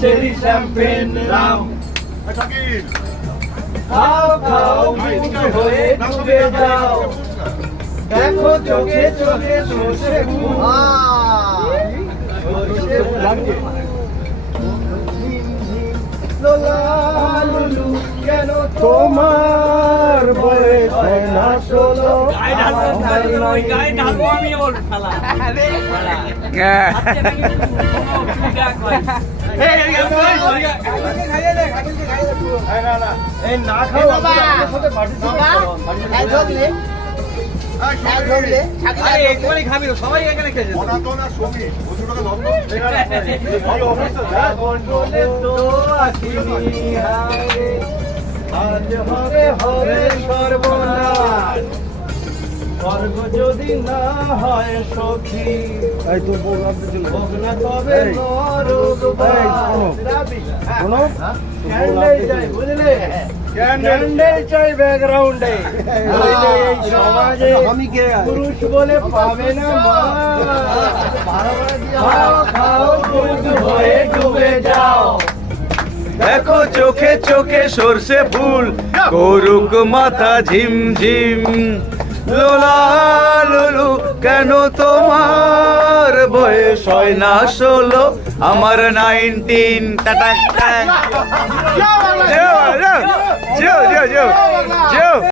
cherry champagne Ram খাও খাও হয়ে ডুবে যাও দেখো চোখে চোখে সর্ষে ফুল কেন তোমার বয়স না 16 খাবি সবাই এখানে খেয়েছে আজ হবে হবে সর্বনাশ স্বর্গ যদি না হয় সখী এই তো হোক না তবে ক্যান্ডেল চাই বুঝলে ক্যান্ডেল চাই ব্যাকগ্রাউন্ডে এই সমাজে পুরুষ বলে পাবে না মা খাও খাও দুধ হয়ে ডুবে যাও দেখো চোখে চোখে সর্ষে ফুল করুক মাথা ঝিমঝিম লোলা লুলু কেন তোমার বয়স হয় না 16 আমার 19 টাটা